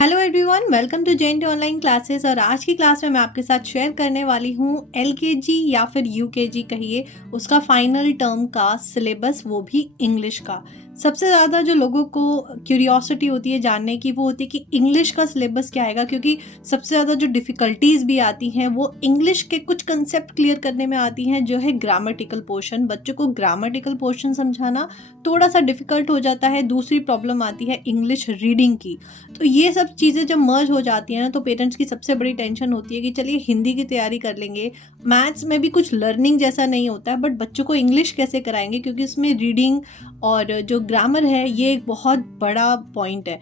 Hello everyone, welcome to JNT online classes. और आज की क्लास में मैं आपके साथ शेयर करने वाली हूँ एलकेजी या फिर यूकेजी कहिए, उसका फाइनल टर्म का सिलेबस, वो भी इंग्लिश का। सबसे ज़्यादा जो लोगों को क्यूरियोसिटी होती है जानने की, वो होती है कि इंग्लिश का सिलेबस क्या आएगा, क्योंकि सबसे ज़्यादा जो डिफ़िकल्टीज़ भी आती हैं वो इंग्लिश के कुछ कंसेप्ट क्लियर करने में आती हैं, जो है ग्रामेटिकल पोर्शन। बच्चों को ग्रामेटिकल पोर्शन समझाना थोड़ा सा डिफ़िकल्ट हो जाता है। दूसरी प्रॉब्लम आती है इंग्लिश रीडिंग की। तो ये सब चीज़ें जब मर्ज हो जाती हैं ना, तो पेरेंट्स की सबसे बड़ी टेंशन होती है कि चलिए हिंदी की तैयारी कर लेंगे, मैथ्स में भी कुछ लर्निंग जैसा नहीं होता है, बट बच्चों को इंग्लिश कैसे कराएंगे, क्योंकि इसमें रीडिंग और जो ग्रामर है ये एक बहुत बड़ा पॉइंट है।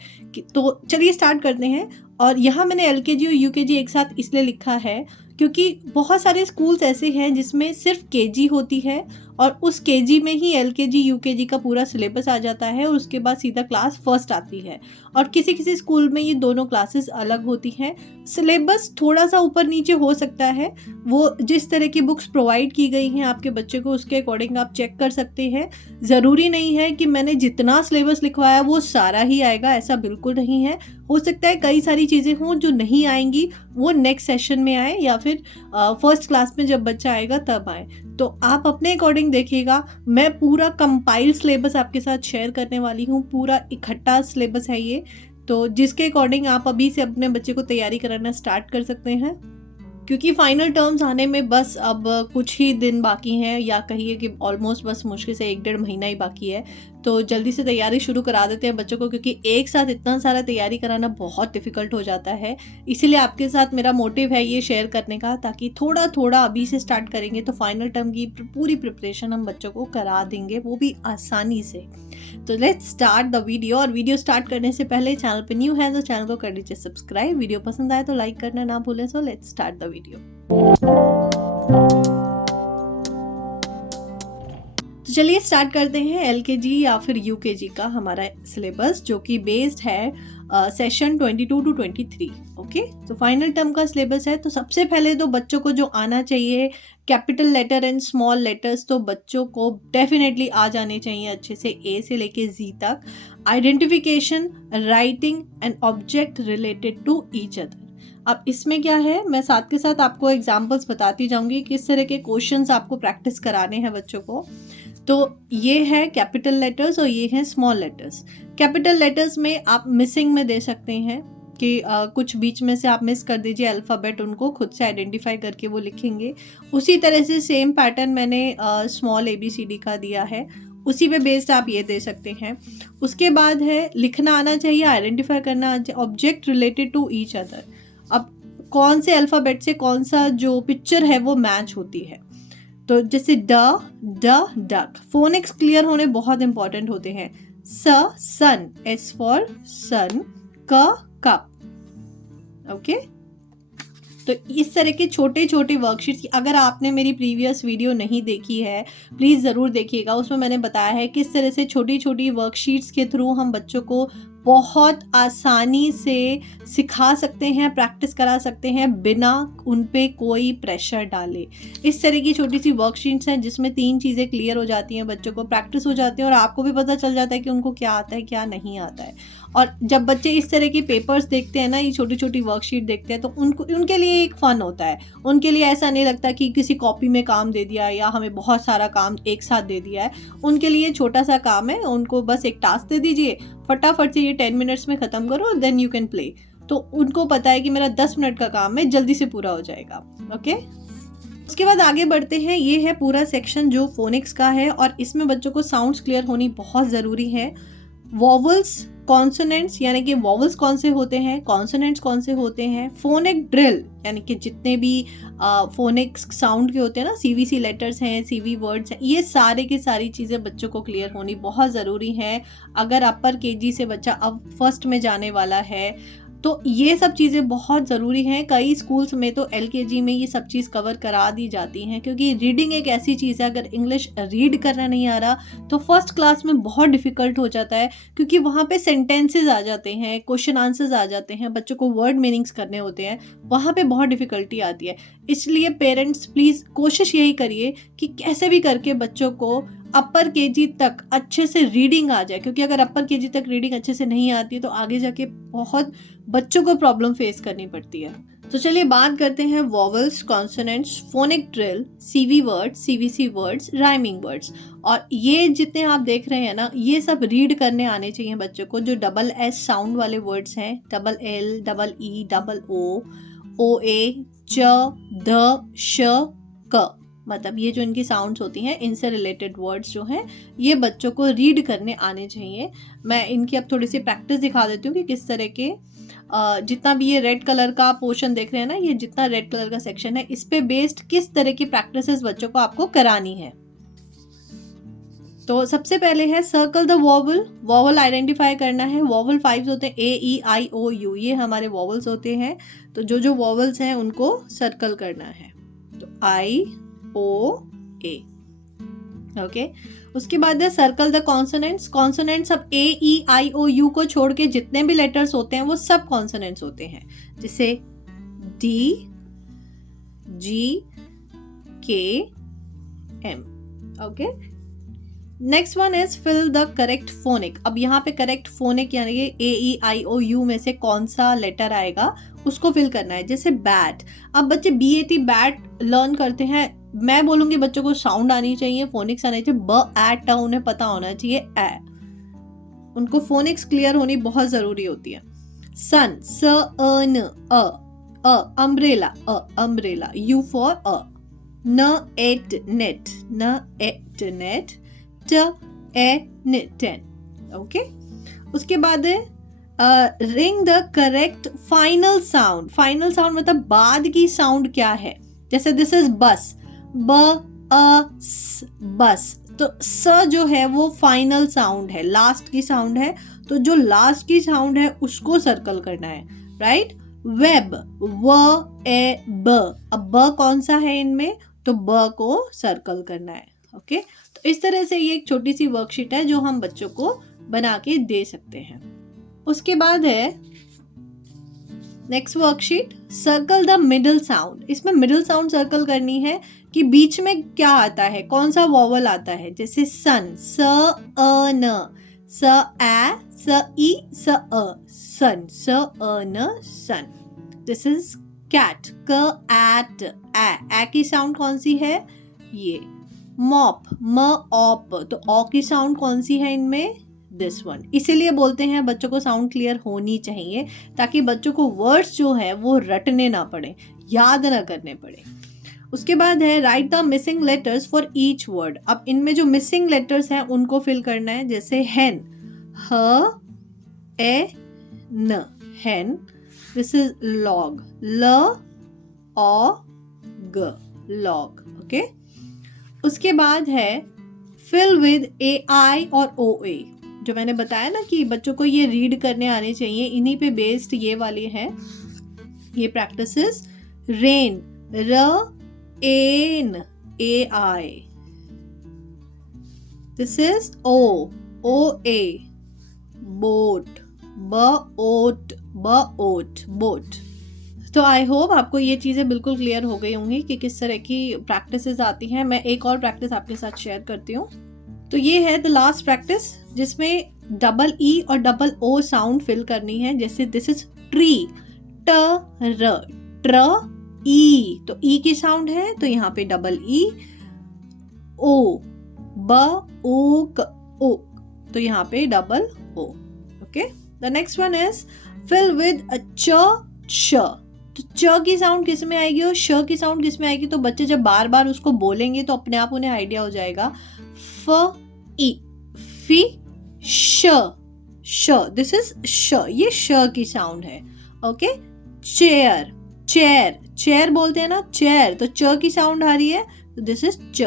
तो चलिए स्टार्ट करते हैं। और यहाँ मैंने एलकेजी और यूकेजी एक साथ इसलिए लिखा है क्योंकि बहुत सारे स्कूल्स ऐसे हैं जिसमें सिर्फ केजी होती है और उस केजी में ही एलकेजी यूकेजी का पूरा सिलेबस आ जाता है और उसके बाद सीधा क्लास फर्स्ट आती है। और किसी किसी स्कूल में ये दोनों क्लासेस अलग होती हैं। सिलेबस थोड़ा सा ऊपर नीचे हो सकता है, वो जिस तरह की बुक्स प्रोवाइड की गई हैं आपके बच्चे को, उसके अकॉर्डिंग आप चेक कर सकते हैं। ज़रूरी नहीं है कि मैंने जितना सिलेबस लिखवाया वो सारा ही आएगा, ऐसा बिल्कुल नहीं है। हो सकता है कई सारी चीज़ें हों जो नहीं आएंगी, वो नेक्स्ट सेशन में आए या फिर फर्स्ट क्लास में जब बच्चा आएगा तब आए। तो आप अपने अकॉर्डिंग देखिएगा। मैं पूरा कंपाइल सिलेबस आपके साथ शेयर करने वाली हूँ, पूरा इकट्ठा सिलेबस है ये। तो जिसके अकॉर्डिंग आप अभी से अपने बच्चे को तैयारी कराना स्टार्ट कर सकते हैं, क्योंकि फाइनल टर्म्स आने में बस अब कुछ ही दिन बाकी हैं, या कहिए कि ऑलमोस्ट बस मुश्किल से 1-1.5 महीना ही बाकी है। तो जल्दी से तैयारी शुरू करा देते हैं बच्चों को, क्योंकि एक साथ इतना सारा तैयारी कराना बहुत डिफ़िकल्ट हो जाता है। इसीलिए आपके साथ मेरा मोटिव है ये शेयर करने का, ताकि थोड़ा थोड़ा अभी से स्टार्ट करेंगे तो फाइनल टर्म की पूरी प्रिपरेशन हम बच्चों को करा देंगे, वो भी आसानी से। तो लेट्स स्टार्ट द वीडियो। और वीडियो स्टार्ट करने से पहले चैनल पे न्यू है तो चैनल को कर लीजिए सब्सक्राइब। वीडियो पसंद आए तो लाइक करना ना भूलें। So let's start the video. तो चलिए स्टार्ट करते हैं एलकेजी या फिर यूकेजी का हमारा सिलेबस, जो कि बेस्ड है सेशन 22 टू 23। ओके, तो फाइनल टर्म का सिलेबस है। तो सबसे पहले तो बच्चों को जो आना चाहिए, capital letter and small letters तो बच्चों को डेफिनेटली आ जाने चाहिए अच्छे से, ए से लेके जी तक। Identification, writing and object related to each other. अब इसमें क्या है, मैं साथ के साथ आपको एग्जांपल्स बताती जाऊंगी किस तरह के क्वेश्चंस आपको प्रैक्टिस कराने हैं बच्चों को। तो ये है कैपिटल लेटर्स और ये है स्मॉल लेटर्स। कैपिटल लेटर्स में आप मिसिंग में दे सकते हैं कि कुछ बीच में से आप मिस कर दीजिए अल्फ़ाबेट, उनको खुद से आइडेंटिफाई करके वो लिखेंगे। उसी तरह से सेम पैटर्न मैंने स्मॉल ABCD का दिया है, उसी पे बेस्ड आप ये दे सकते हैं। उसके बाद है लिखना आना चाहिए, आइडेंटिफाई करना, object related to each other. अब कौन से अल्फ़ाबेट से कौन सा जो पिक्चर है वो मैच होती है। तो जैसे डक, फोनिक्स क्लियर होने बहुत इंपॉर्टेंट होते हैं। Sun, S for sun, cup. Okay, तो इस तरह के छोटे छोटे वर्कशीट्स, अगर आपने मेरी प्रीवियस वीडियो नहीं देखी है प्लीज़ ज़रूर देखिएगा। उसमें मैंने बताया है किस तरह से छोटी छोटी वर्कशीट्स के थ्रू हम बच्चों को बहुत आसानी से सिखा सकते हैं, प्रैक्टिस करा सकते हैं, बिना उन पे कोई प्रेशर डाले। इस तरह की छोटी सी वर्कशीट्स हैं जिसमें 3 चीज़ें क्लियर हो जाती हैं, बच्चों को प्रैक्टिस हो जाती है और आपको भी पता चल जाता है कि उनको क्या आता है क्या नहीं आता है। और जब बच्चे इस तरह के पेपर्स देखते हैं ना, ये छोटी छोटी वर्कशीट देखते हैं, तो उनके लिए एक फ़न होता है। उनके लिए ऐसा नहीं लगता कि किसी कॉपी में काम दे दिया है या हमें बहुत सारा काम एक साथ दे दिया है। उनके लिए छोटा सा काम है, उनको बस एक टास्क दे दीजिए, फटाफट से ये 10 मिनट्स में ख़त्म करो, देन यू कैन प्ले। तो उनको पता है कि मेरा 10 मिनट का काम है, जल्दी से पूरा हो जाएगा। ओके, उसके बाद आगे बढ़ते हैं। ये है पूरा सेक्शन जो फोनिक्स का है, और इसमें बच्चों को साउंड्स क्लियर होनी बहुत ज़रूरी है। वॉवल्स, कॉन्सोनेंट्स, यानी कि वॉवल्स कौन से होते हैं, कॉन्सोनेंट्स कौन से होते हैं, फोनिक ड्रिल, यानी कि जितने भी फोनिक्स साउंड के होते हैं ना, CVC लेटर्स हैं, CV वर्ड्स हैं, ये सारे की सारी चीज़ें बच्चों को क्लियर होनी बहुत ज़रूरी है। अगर अपर KG से बच्चा अब फर्स्ट में जाने वाला है तो ये सब चीज़ें बहुत ज़रूरी हैं। कई स्कूल्स में तो LKG में ये सब चीज़ कवर करा दी जाती हैं, क्योंकि रीडिंग एक ऐसी चीज़ है, अगर इंग्लिश रीड करना नहीं आ रहा तो फर्स्ट क्लास में बहुत डिफ़िकल्ट हो जाता है, क्योंकि वहाँ पे सेंटेंसेस आ जाते हैं, क्वेश्चन आंसर्स आ जाते हैं, बच्चों को वर्ड मीनिंग्स करने होते हैं, वहाँ पे बहुत डिफ़िकल्टी आती है। इसलिए पेरेंट्स प्लीज़ कोशिश यही करिए कि कैसे भी करके बच्चों को अपर केजी तक अच्छे से रीडिंग आ जाए, क्योंकि अगर अपर केजी तक रीडिंग अच्छे से नहीं आती है तो आगे जाके बहुत बच्चों को प्रॉब्लम फेस करनी पड़ती है। तो चलिए बात करते हैं vowels, consonants, phonic drill, CV words, CVC words, rhyming words. और ये जितने आप देख रहे हैं ना, ये सब रीड करने आने चाहिए बच्चों को। जो डबल एस साउंड वाले वर्ड्स हैं, double L, double E, double O A, च, ध, श, क, मतलब ये जो इनकी साउंड्स होती हैं, इनसे रिलेटेड वर्ड्स जो हैं ये बच्चों को रीड करने आने चाहिए। मैं इनकी अब थोड़ी सी प्रैक्टिस दिखा देती हूँ कि किस तरह के जितना भी ये रेड कलर का पोर्शन देख रहे हैं ना, ये जितना रेड कलर का सेक्शन है, इस पे बेस्ड किस तरह की प्रैक्टिसेस बच्चों को आपको करानी है। तो सबसे पहले है circle the vowel. Vowel identify करना है। वॉवल 5 होते हैं, ए, ई, आई, ओ, यू, ये हमारे वॉवल्स होते हैं। तो जो जो वॉवल्स हैं उनको सर्कल करना है। तो आई, ओ, ए, ओके। उसके बाद है सर्कल द कॉन्सोनेंट्स। कॉन्सोनेंट्स अब ए, ई, आई, ओ, यू को छोड़ के जितने भी लेटर्स होते हैं वो सब कॉन्सोनेंट्स होते हैं, जैसे D, G, K, M, okay. Next one is fill the correct phonic. अब यहाँ पे करेक्ट फोनिक यानी कि ए, ई, आई, ओ, यू में से कौन सा लेटर आएगा उसको फिल करना है। जैसे बैट, अब बच्चे BAT बैट लर्न करते हैं, मैं बोलूंगी बच्चों को साउंड आनी चाहिए, फोनिक्स आनी चाहिए, ब, ए, ट उन्हें पता होना चाहिए, ए, उनको फोनिक्स क्लियर होनी बहुत जरूरी होती है। सन, स, अ, न, अ, अम्ब्रेला, अम्ब्रेला, यू फॉर अ, न, एट, नेट, न, एट, नेट, ट, ए, न, टेन, ओके। उसके बाद है ring the correct final sound. Final sound मतलब बाद की साउंड क्या है, जैसे दिस इज बस, ब, अ, स, बस। तो स जो है वो फाइनल साउंड है, लास्ट की साउंड है, तो जो लास्ट की साउंड है उसको सर्कल करना है, राइट। वेब, व, ए, ब। अब ब कौन सा है इनमें, तो ब को सर्कल करना है, ओके। तो इस तरह से ये एक छोटी सी वर्कशीट है जो हम बच्चों को बना के दे सकते हैं। उसके बाद है next worksheet, circle the middle sound. इसमें मिडिल साउंड सर्कल करनी है कि बीच में क्या आता है, कौन सा वॉवल आता है। जैसे सन, स, अ, न, स, ए, स, ई, स, अ, सन, स, अ, न, सन। दिस इज कैट, क, एट, ए की साउंड कौन सी है, ये। मॉप, म, ऑप, तो ऑ की साउंड कौन सी है इनमें, दिस वन। इसीलिए बोलते हैं बच्चों को साउंड क्लियर होनी चाहिए, ताकि बच्चों को वर्ड्स जो है वो रटने ना पड़े, याद ना करने पड़े। उसके बाद है right the missing letters for each word. अब इनमें जो मिसिंग लेटर्स हैं उनको फिल करना है। जैसे हेन, ह, ए, न, हेन। दिस इज लॉग, ल, ओ, ग, लॉग, ओके। उसके बाद है फिल विद ए, आई और ओ, ए। जो मैंने बताया ना कि बच्चों को ये रीड करने आने चाहिए, इन्हीं पे बेस्ड ये वाली है ये practices. Rain, R, N, A, I. This is O, O, A. Boat, B, oat, ब, ओट, बोट। तो आई होप आपको ये चीज़ें बिल्कुल क्लियर हो गई होंगी कि किस तरह की प्रैक्टिसेस आती हैं। मैं एक और प्रैक्टिस आपके साथ शेयर करती हूँ। तो ये है द लास्ट प्रैक्टिस, जिसमें डबल ई और डबल ओ साउंड फिल करनी है। जैसे दिस इज ट्री, ट, र, ट्र, ई, तो ई की साउंड है तो यहाँ पे डबल ई। ओ, ब, ओ, क, ओ, तो यहाँ पे double O, okay. The next one is fill with a ch, sh. तो च की साउंड किस में आएगी और श की साउंड किस में आएगी, तो बच्चे जब बार बार उसको बोलेंगे तो अपने आप उन्हें आइडिया हो जाएगा। फ, ई, फी, श, श, दिस इज श, ये श की साउंड है, ओके। चेयर, चेयर, चेयर बोलते हैं ना, चेयर, तो च की साउंड आ रही है, तो दिस इज च,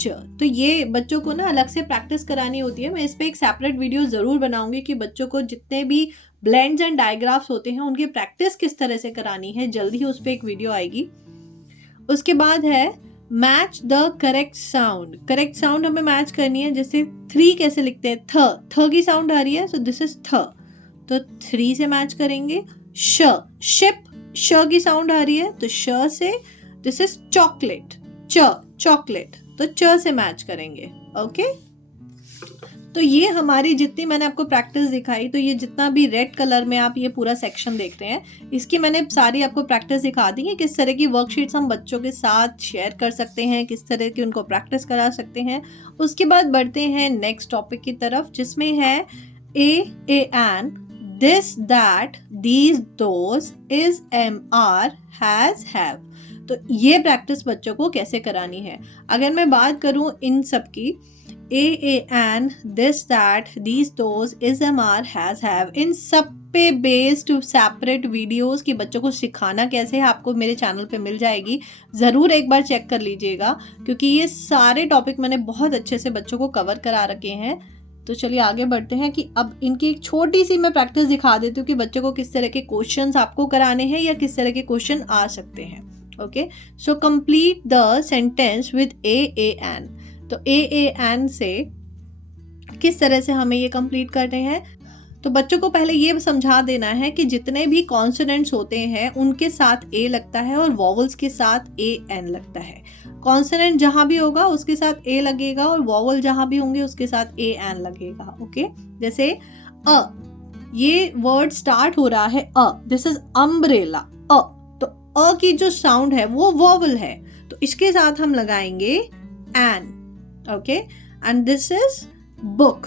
च। तो ये बच्चों को ना अलग से प्रैक्टिस करानी होती है। मैं इस पे एक सेपरेट वीडियो जरूर बनाऊंगी कि बच्चों को जितने भी ब्लेंड्स एंड डायग्राफ्स होते हैं उनकी प्रैक्टिस किस तरह से करानी है, जल्दी ही उस पे एक वीडियो आएगी। उसके बाद है match the correct sound. Correct sound हमें मैच करनी है। जैसे 3 कैसे लिखते हैं, थ, थ की साउंड आ रही है, सो दिस इज थ, तो 3 से मैच करेंगे। श, शिप, श की साउंड आ रही है तो श से। दिस इज चॉकलेट, च, चॉकलेट, तो च से मैच करेंगे। ओके, तो ये हमारी जितनी मैंने आपको प्रैक्टिस दिखाई, तो ये जितना भी रेड कलर में आप ये पूरा सेक्शन देख रहे हैं, इसकी मैंने सारी आपको प्रैक्टिस दिखा दी है। किस तरह की वर्कशीट्स हम बच्चों के साथ शेयर कर सकते हैं, किस तरह की उनको प्रैक्टिस करा सकते हैं। उसके बाद बढ़ते हैं नेक्स्ट टॉपिक की तरफ, जिसमें है an, this, that, these, those, is, am, are, has, have. तो ये प्रैक्टिस बच्चों को कैसे करानी है। अगर मैं बात करूं इन सब की, an, this, that, these, those, is, am, are, has, have, इन सब पे बेस्ड सेपरेट वीडियोस कि बच्चों को सिखाना कैसे है, आपको मेरे चैनल पे मिल जाएगी। ज़रूर एक बार चेक कर लीजिएगा, क्योंकि ये सारे टॉपिक मैंने बहुत अच्छे से बच्चों को कवर करा रखे हैं। तो चलिए आगे बढ़ते हैं कि अब इनकी एक छोटी सी मैं प्रैक्टिस दिखा देती हूँ कि बच्चों को किस तरह के क्वेश्चंस आपको कराने हैं या किस तरह के क्वेश्चन आ सकते हैं। Okay, so complete the sentence with an. तो एन से किस तरह से हमें ये कंप्लीट करने हैं, तो बच्चों को पहले ये समझा देना है कि जितने भी कॉन्सोनेंट्स होते हैं उनके साथ ए लगता है और वॉवल्स के साथ एन लगता है। कॉन्सोनेंट जहां भी होगा उसके साथ ए लगेगा और वॉवल जहां भी होंगे उसके साथ एन लगेगा। ओके, जैसे अ, ये वर्ड स्टार्ट हो रहा है अ, दिस इज अम्ब्रेला, अ, तो अ की जो साउंड है वो वॉवल है, तो इसके साथ हम लगाएंगे an. Okay, and this is book,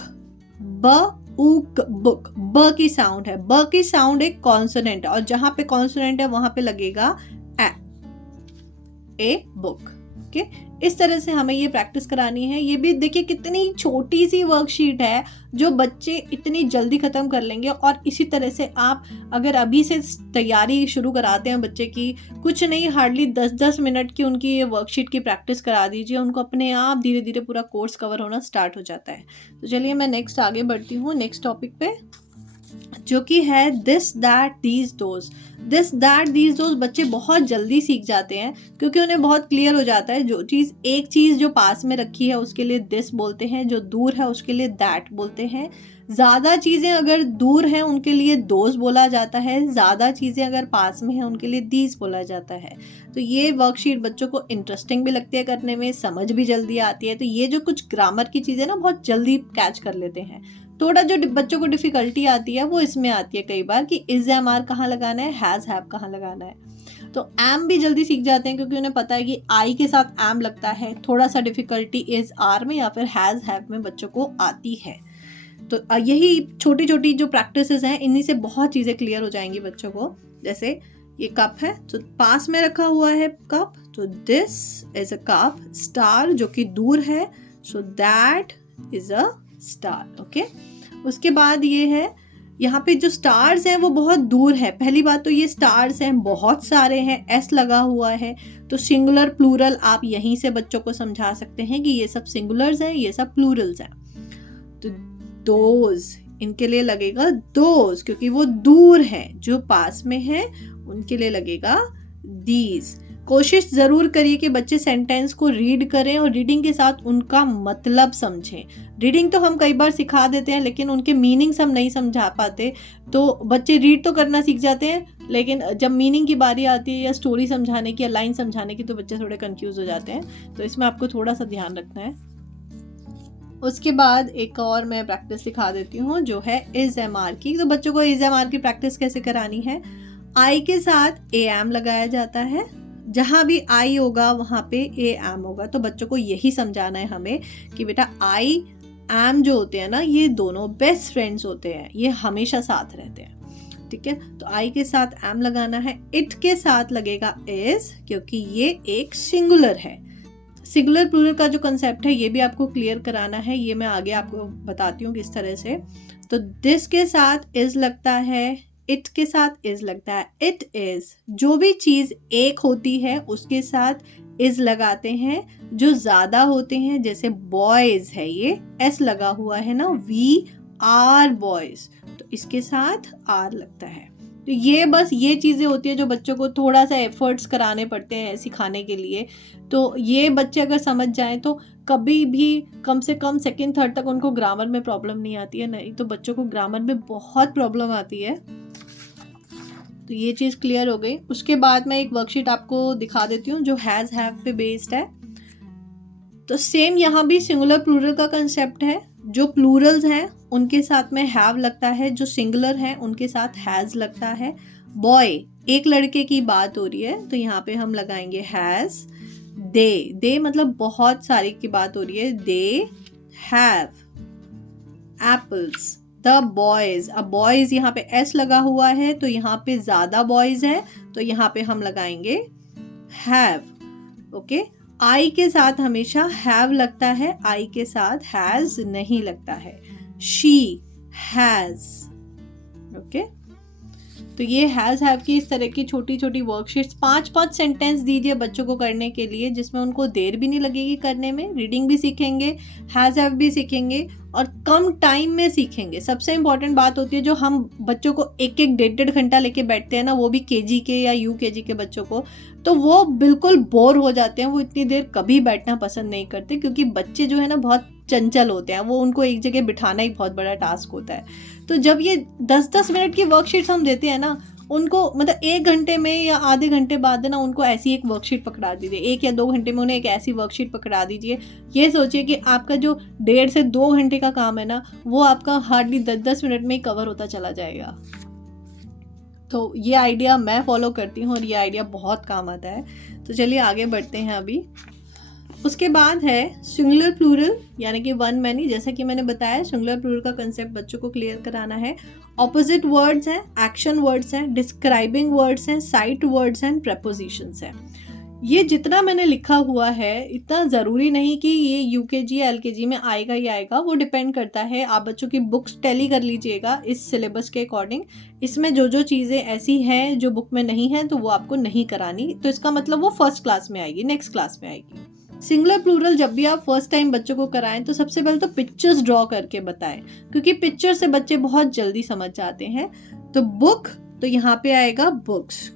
book, B की साउंड है, ब की साउंड एक कॉन्सोनेंट है और जहां पे कॉन्सोनेंट है वहां पे लगेगा ए बुक। ओके, इस तरह से हमें ये प्रैक्टिस करानी है। ये भी देखिए कितनी छोटी सी वर्कशीट है जो बच्चे इतनी जल्दी खत्म कर लेंगे। और इसी तरह से आप अगर अभी से तैयारी शुरू कराते हैं बच्चे की, कुछ नहीं हार्डली 10-10 मिनट की उनकी ये वर्कशीट की प्रैक्टिस करा दीजिए, उनको अपने आप धीरे धीरे पूरा कोर्स कवर होना स्टार्ट हो जाता है। तो चलिए मैं नेक्स्ट आगे बढ़ती हूँ नेक्स्ट टॉपिक पे, जो कि है this, that, these, those. This, that, these, those बच्चे बहुत जल्दी सीख जाते हैं क्योंकि उन्हें बहुत क्लियर हो जाता है। जो चीज़, एक चीज़ जो पास में रखी है उसके लिए दिस बोलते हैं, जो दूर है उसके लिए दैट बोलते हैं। ज़्यादा चीज़ें अगर दूर हैं उनके लिए दोज बोला जाता है, ज़्यादा चीज़ें अगर पास में हैं उनके लिए दीज बोला जाता है। तो ये वर्कशीट बच्चों को इंटरेस्टिंग भी लगती है करने में, समझ भी जल्दी आती है। तो ये जो कुछ ग्रामर की चीज़ें ना बहुत जल्दी कैच कर लेते हैं। थोड़ा जो बच्चों को डिफिकल्टी आती है वो इसमें आती है कई बार कि इज, एम, आर कहाँ लगाना है, हैज, हैव कहाँ लगाना है। तो एम भी जल्दी सीख जाते हैं क्योंकि उन्हें पता है कि आई के साथ एम लगता है। थोड़ा सा डिफिकल्टी इज, आर में या फिर हैज, हैव में बच्चों को आती है। तो यही छोटी छोटी जो प्रैक्टिसेस हैं इन्हीं से बहुत चीज़ें क्लियर हो जाएंगी बच्चों को। जैसे ये कप है तो पास में रखा हुआ है कप, तो this is a cup. Star जो कि दूर है, so that is a star. Okay, उसके बाद ये है, यहाँ पे जो स्टार्स हैं वो बहुत दूर है। पहली बात तो ये स्टार्स हैं बहुत सारे हैं, एस लगा हुआ है, तो सिंगुलर प्लूरल आप यहीं से बच्चों को समझा सकते हैं कि ये सब सिंगुलर्स हैं, ये सब प्लूरल्स हैं। तो दोज, इनके लिए लगेगा दोज क्योंकि वो दूर है। जो पास में है उनके लिए लगेगा दीज। कोशिश ज़रूर करिए कि बच्चे सेंटेंस को रीड करें और रीडिंग के साथ उनका मतलब समझें। रीडिंग तो हम कई बार सिखा देते हैं लेकिन उनके मीनिंग्स हम नहीं समझा पाते, तो बच्चे रीड तो करना सीख जाते हैं लेकिन जब मीनिंग की बारी आती है या स्टोरी समझाने की या लाइन समझाने की तो बच्चे थोड़े कंफ्यूज हो जाते हैं। तो इसमें आपको थोड़ा सा ध्यान रखना है। उसके बाद एक और मैं प्रैक्टिस सिखा देती हूँ जो है इज, एम, आर की। तो बच्चों को इज, एम, आर की प्रैक्टिस कैसे करानी है, आई के साथ ए, एम लगाया जाता है। जहाँ भी आई होगा वहाँ पे ए, एम होगा। तो बच्चों को यही समझाना है हमें कि बेटा आई, एम जो होते हैं ना ये दोनों बेस्ट फ्रेंड्स होते हैं, ये हमेशा साथ रहते हैं। ठीक है, तो आई के साथ एम लगाना है। इट के साथ लगेगा इज क्योंकि ये एक सिंगुलर है। सिंगुलर प्लूरल का जो कंसेप्ट है ये भी आपको क्लियर कराना है, ये मैं आगे आपको बताती हूँ किस तरह से। तो दिस के साथ इज लगता है, इट के साथ इज लगता है। इट इज, जो भी चीज़ एक होती है उसके साथ इज लगाते हैं। जो ज़्यादा होते हैं जैसे बॉयज़ है, ये एस लगा हुआ है ना, वी आर बॉयज़, तो इसके साथ आर लगता है। तो ये बस ये चीज़ें होती है जो बच्चों को थोड़ा सा एफर्ट्स कराने पड़ते हैं सिखाने के लिए। तो ये बच्चे अगर समझ जाएं तो कभी भी कम से कम सेकंड थर्ड तक उनको ग्रामर में प्रॉब्लम नहीं आती है, नहीं तो बच्चों को ग्रामर में बहुत प्रॉब्लम आती है। तो ये चीज़ क्लियर हो गई। उसके बाद मैं एक वर्कशीट आपको दिखा देती हूँ जो हैज़, हैव पे बेस्ड है। तो सेम यहाँ भी सिंगुलर प्लूरल का कंसेप्ट है। जो प्लूरल्स हैं उनके साथ में हैव लगता है, जो सिंगुलर हैं उनके साथ हैज़ लगता है। बॉय, एक लड़के की बात हो रही है तो यहाँ पे हम लगाएंगे हैज़। दे मतलब बहुत सारी की बात हो रही है, they have apples. The boys, अब बॉयज यहाँ पे एस लगा हुआ है तो यहाँ पे ज्यादा बॉयज है तो यहाँ पे हम लगाएंगे हैव। ओके, आई के साथ हमेशा हैव लगता है, आई के साथ हैज नहीं लगता है। She has. ओके, तो ये हैज हैव की इस तरह की छोटी छोटी वर्कशीट्स 5-5 सेंटेंस दीजिए बच्चों को करने के लिए, जिसमें उनको देर भी नहीं लगेगी करने में, रीडिंग भी सीखेंगे, हैज हैव भी सीखेंगे और कम टाइम में सीखेंगे। सबसे इंपॉर्टेंट बात होती है, जो हम बच्चों को 1-1, 1.5 घंटा लेके बैठते हैं ना, वो भी केजी के या यूकेजी के बच्चों को, तो वो बिल्कुल बोर हो जाते हैं। वो इतनी देर कभी बैठना पसंद नहीं करते, क्योंकि बच्चे जो है ना बहुत चंचल होते हैं, वो उनको एक जगह बिठाना ही बहुत बड़ा टास्क होता है। तो जब ये 10-10 मिनट की वर्कशीट्स हम देते हैं ना, उनको मतलब 1 घंटे में या आधे घंटे बाद ना उनको ऐसी एक वर्कशीट पकड़ा दीजिए, 1 या 2 घंटे में उन्हें एक ऐसी वर्कशीट पकड़ा दीजिए। ये सोचिए कि आपका जो 1.5 से 2 घंटे का काम है ना, वो आपका हार्डली 10-10 मिनट में ही कवर होता चला जाएगा। तो ये आइडिया मैं फॉलो करती हूँ और ये आइडिया बहुत काम आता है। तो चलिए आगे बढ़ते हैं अभी। उसके बाद है सिंगुलर प्लूरल, यानी कि वन मैनी। जैसा कि मैंने बताया, सिंगुलर प्लूरल का कंसेप्ट बच्चों को क्लियर कराना है। ऑपोजिट वर्ड्स हैं, एक्शन वर्ड्स हैं, डिस्क्राइबिंग वर्ड्स हैं, साइट वर्ड्स हैं, प्रेपोजिशंस हैं। ये जितना मैंने लिखा हुआ है इतना ज़रूरी नहीं कि ये यूकेजी या एलकेजी में आएगा ही आएगा, वो डिपेंड करता है। आप बच्चों की बुक्स टैली कर लीजिएगा इस सिलेबस के अकॉर्डिंग। इसमें जो जो चीज़ें ऐसी हैं जो बुक में नहीं हैं तो वो आपको नहीं करानी, तो इसका मतलब वो फर्स्ट क्लास में आएगी, नेक्स्ट क्लास में आएगी। सिंगुलर प्लूरल जब भी आप फर्स्ट टाइम बच्चों को कराएं तो सबसे पहले तो पिक्चर्स ड्रॉ करके बताएं, क्योंकि पिक्चर से बच्चे बहुत जल्दी समझ जाते हैं। तो बुक, तो यहाँ पे आएगा बुक्स।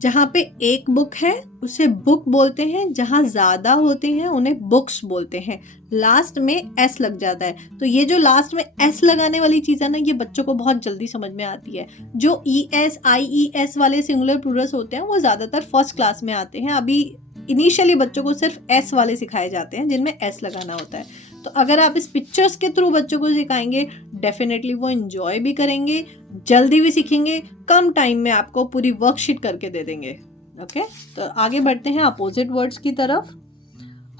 जहाँ पे एक बुक है उसे बुक बोलते हैं, जहाँ ज्यादा होते हैं उन्हें बुक्स बोलते हैं। लास्ट में एस लग जाता है, तो ये जो लास्ट में एस लगाने वाली चीज है ना, ये बच्चों को बहुत जल्दी समझ में आती है। जो ES, IES वाले सिंगुलर प्लूरल्स होते हैं वो ज्यादातर फर्स्ट क्लास में आते हैं। अभी इनिशियली बच्चों को सिर्फ एस वाले सिखाए जाते हैं जिनमें एस लगाना होता है। तो अगर आप इस पिक्चर्स के थ्रू बच्चों को सिखाएंगे, डेफिनेटली वो एंजॉय भी करेंगे, जल्दी भी सीखेंगे, कम टाइम में आपको पूरी वर्कशीट करके दे देंगे। ओके, तो आगे बढ़ते हैं अपोजिट वर्ड्स की तरफ।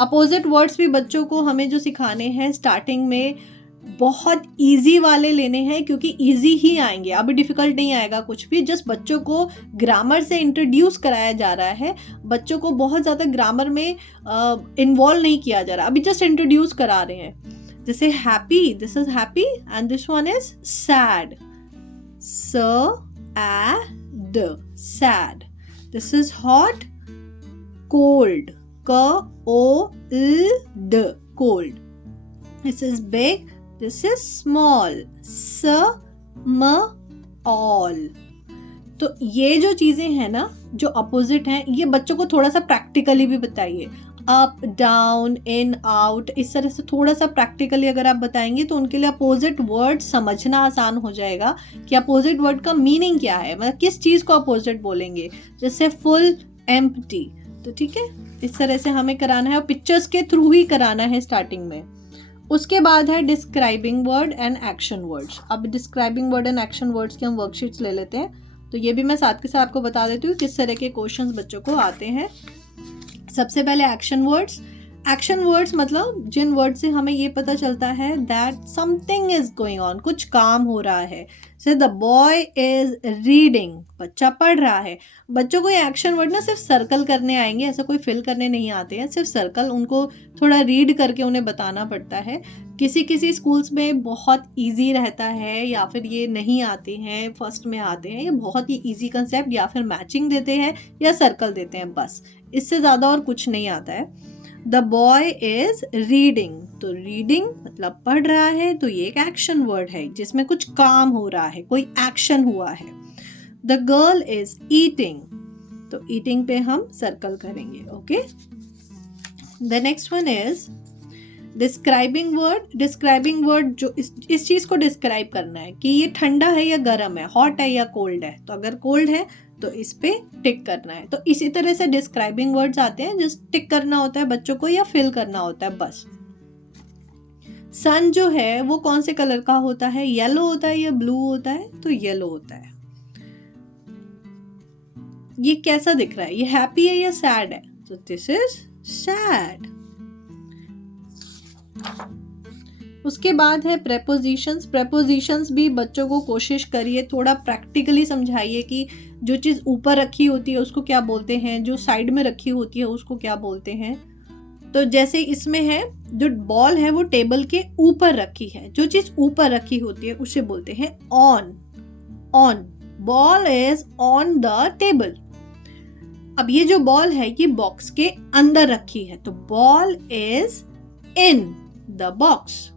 अपोजिट वर्ड्स भी बच्चों को हमें जो सिखाने हैं स्टार्टिंग में बहुत इजी वाले लेने हैं, क्योंकि इजी ही आएंगे, अभी डिफिकल्ट नहीं आएगा कुछ भी। जस्ट बच्चों को ग्रामर से इंट्रोड्यूस कराया जा रहा है, बच्चों को बहुत ज़्यादा ग्रामर में इन्वॉल्व नहीं किया जा रहा, अभी जस्ट इंट्रोड्यूस करा रहे हैं। जैसे happy, this is happy and this one is sad, sad, sad. This is hot, cold, cold, cold. This is big, this is small, small। तो ये जो चीजें हैं ना जो अपोजिट हैं, ये बच्चों को थोड़ा सा प्रैक्टिकली भी बताइए। अप, डाउन, इन, आउट, इस तरह से थोड़ा सा प्रैक्टिकली अगर आप बताएंगे तो उनके लिए अपोजिट वर्ड समझना आसान हो जाएगा कि अपोजिट वर्ड का मीनिंग क्या है, मतलब किस चीज को अपोजिट बोलेंगे। जैसे फुल, एम्प्टी। तो ठीक है, इस तरह से हमें कराना है और पिक्चर्स के थ्रू ही कराना है स्टार्टिंग में। उसके बाद है describing word and action words. अब describing word and action words की हम वर्कशीट्स ले लेते हैं, तो ये भी मैं साथ के साथ आपको बता देती हूँ किस तरह के क्वेश्चंस बच्चों को आते हैं। सबसे पहले एक्शन वर्ड्स। एक्शन वर्ड्स मतलब जिन वर्ड से हमें ये पता चलता है that something is going on, कुछ काम हो रहा है। से द बॉय इज रीडिंग, बच्चा पढ़ रहा है। बच्चों को ये एक्शन वर्ड ना सिर्फ सर्कल करने आएंगे, ऐसा कोई फिल करने नहीं आते हैं, सिर्फ सर्कल उनको थोड़ा रीड करके उन्हें बताना पड़ता है। किसी किसी स्कूल्स में बहुत इजी रहता है या फिर ये नहीं आते हैं, फर्स्ट में आते हैं। ये बहुत ही इजी कंसेप्ट, या फिर मैचिंग देते हैं या सर्कल देते हैं, बस इससे ज़्यादा और कुछ नहीं आता है। द बॉय इज रीडिंग, तो रीडिंग मतलब पढ़ रहा है, तो ये एक एक्शन वर्ड है जिसमें कुछ काम हो रहा है, कोई एक्शन हुआ है। द गर्ल इज ईटिंग, तो ईटिंग पे हम सर्कल करेंगे। Okay, the next one is describing word जो इस चीज़ को डिस्क्राइब करना है कि ये ठंडा है या गर्म है, हॉट है या कोल्ड है। तो अगर कोल्ड है तो इस पे टिक करना है। तो इसी तरह से डिस्क्राइबिंग वर्ड्स आते हैं, जिस टिक करना होता है बच्चों को या फिल करना होता है बस। सन जो है वो कौन से कलर का होता है, येलो होता है या ब्लू होता है, तो येलो होता है। ये कैसा दिख रहा है, ये हैप्पी है या सैड है, तो दिस इज सैड। उसके बाद है प्रेपोजिशंस। प्रेपोजिशंस भी बच्चों को कोशिश करिए थोड़ा प्रैक्टिकली समझाइए कि जो चीज़ ऊपर रखी होती है उसको क्या बोलते हैं, जो साइड में रखी होती है उसको क्या बोलते हैं। तो जैसे इसमें है, जो बॉल है वो टेबल के ऊपर रखी है, जो चीज़ ऊपर रखी होती है उसे बोलते हैं on. On, ball is on the table. अब ये जो बॉल है ये बॉक्स के अंदर रखी है, तो ball is in the box.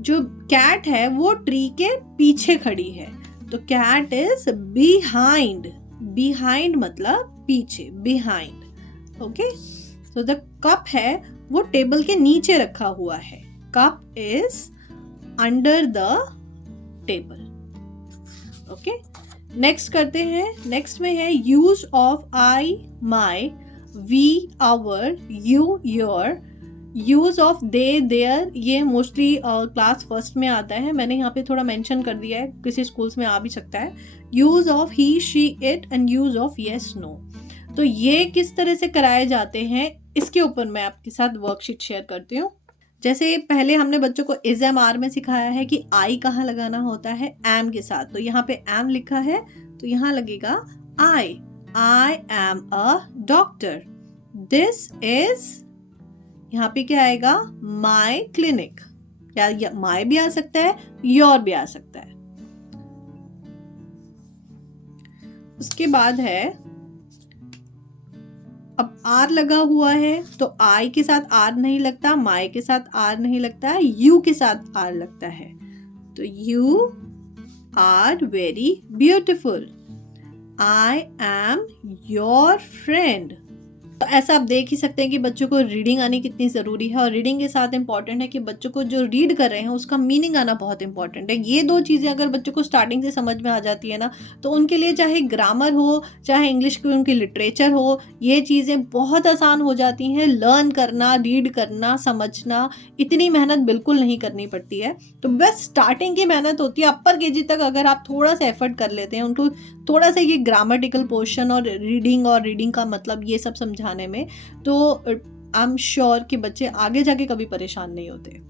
जो कैट है वो ट्री के पीछे खड़ी है, तो कैट इज बिहाइंड। बिहाइंड मतलब पीछे, बिहाइंड। ओके, तो द कप है वो टेबल के नीचे रखा हुआ है, cup is under the table. Okay, next करते हैं। नेक्स्ट में है use of I, my, we, our, you, your. Use of they, there, ये मोस्टली क्लास फर्स्ट में आता है, मैंने यहाँ पे थोड़ा मेंशन कर दिया है, किसी स्कूल्स में आ भी सकता है। Use of he, she, it and use of yes, no. तो ये किस तरह से कराए जाते हैं इसके ऊपर मैं आपके साथ वर्कशीट शेयर करती हूँ। जैसे पहले हमने बच्चों को इज एम आर में सिखाया है कि आई कहाँ लगाना होता है, एम के साथ। तो यहाँ पे एम लिखा है तो यहाँ लगेगा I am a doctor. This is, यहाँ पे क्या आएगा, माई क्लिनिक, या माई भी आ सकता है, योर भी आ सकता है। उसके बाद है, अब आर लगा हुआ है तो आई के साथ आर नहीं लगता, माई के साथ आर नहीं लगता, यू के साथ आर लगता है। तो you are very beautiful, I am your friend. तो ऐसा आप देख ही सकते हैं कि बच्चों को रीडिंग आनी कितनी ज़रूरी है, और रीडिंग के साथ इंपॉर्टेंट है कि बच्चों को जो रीड कर रहे हैं उसका मीनिंग आना बहुत इंपॉर्टेंट है। ये दो चीज़ें अगर बच्चों को स्टार्टिंग से समझ में आ जाती है ना, तो उनके लिए चाहे ग्रामर हो, चाहे इंग्लिश की उनकी लिटरेचर हो, ये चीज़ें बहुत आसान हो जाती हैं। लर्न करना, रीड करना, समझना, इतनी मेहनत बिल्कुल नहीं करनी पड़ती है। तो बस स्टार्टिंग की मेहनत होती है। अपर केजी तक अगर आप थोड़ा सा एफर्ट कर लेते हैं, उनको थोड़ा सा ये ग्रामेटिकल पोर्शन और रीडिंग का मतलब ये सब समझाने में, तो आई एम श्योर कि बच्चे आगे जाके कभी परेशान नहीं होते।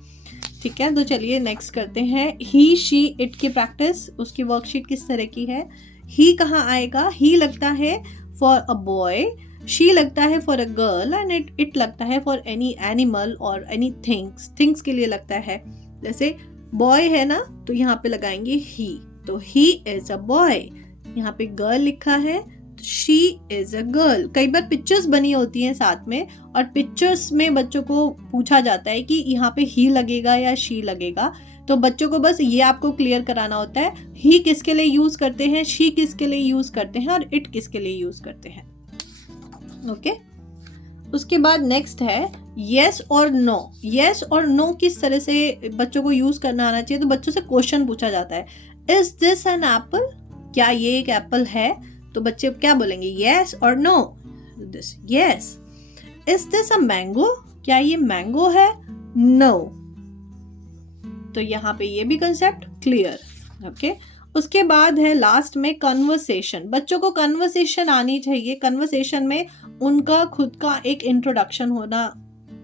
ठीक है, तो चलिए नेक्स्ट करते हैं ही, शी, इट की प्रैक्टिस। उसकी वर्कशीट किस तरह की है। ही कहाँ आएगा, ही लगता है फॉर अ बॉय, शी लगता है for a girl, and it लगता है फॉर एनी एनिमल और एनी थिंग्स के लिए लगता है। जैसे बॉय है ना, तो यहाँ पे लगाएंगे ही, तो ही इज अ बॉय। यहाँ पे गर्ल लिखा है, शी इज अ गर्ल। कई बार पिक्चर्स बनी होती हैं साथ में, और पिक्चर्स में बच्चों को पूछा जाता है कि यहाँ पे ही लगेगा या शी लगेगा। तो बच्चों को बस ये आपको क्लियर कराना होता है, ही किसके लिए यूज करते हैं, शी किसके लिए यूज करते हैं, और इट किसके लिए यूज करते हैं। ओके, उसके बाद नेक्स्ट है यस और नो। यस और नो किस तरह से बच्चों को यूज करना आना चाहिए। तो बच्चों से क्वेश्चन पूछा जाता है, इज दिस एन एप्पल, क्या ये एक एप्पल है। तो बच्चे क्या बोलेंगे, यस और no. This yes. Is this a mango, क्या ये मैंगो है, नो। तो यहाँ पे ये भी कंसेप्ट क्लियर। ओके, उसके बाद है लास्ट में कन्वर्सेशन। बच्चों को कन्वर्सेशन आनी चाहिए। कन्वर्सेशन में उनका खुद का एक इंट्रोडक्शन होना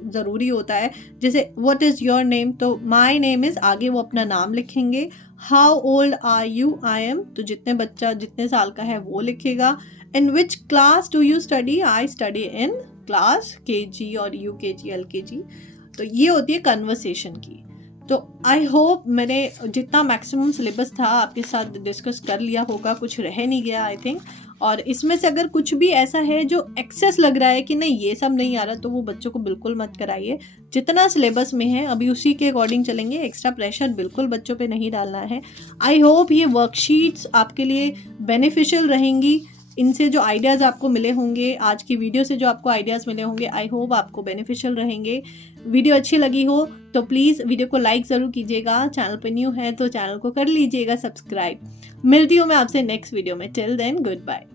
ज़रूरी होता है। जैसे व्हाट इज़ योर नेम, तो माई नेम इज़, आगे वो अपना नाम लिखेंगे। How old are you, I am, तो जितने साल का है वो लिखेगा। In which class do you study, I study in class KG और UKG LKG। तो ये होती है कन्वर्सेशन की। तो आई होप मैंने जितना मैक्सिमम सिलेबस था आपके साथ डिस्कस कर लिया होगा, कुछ रह नहीं गया आई थिंक। और इसमें से अगर कुछ भी ऐसा है जो एक्सेस लग रहा है कि नहीं ये सब नहीं आ रहा, तो वो बच्चों को बिल्कुल मत कराइए। जितना सिलेबस में है अभी उसी के अकॉर्डिंग चलेंगे। एक्स्ट्रा प्रेशर बिल्कुल बच्चों पे नहीं डालना है। आई होप ये वर्कशीट्स आपके लिए बेनिफिशियल रहेंगी। इनसे जो आइडियाज़ आपको मिले होंगे, आज की वीडियो से जो आपको आइडियाज़ मिले होंगे, आई होप आपको बेनिफिशियल रहेंगे। वीडियो अच्छी लगी हो तो प्लीज़ वीडियो को लाइक ज़रूर कीजिएगा। चैनल पे न्यू है तो चैनल को कर लीजिएगा सब्सक्राइब। मिलती हूँ मैं आपसे नेक्स्ट वीडियो में। Till then good bye.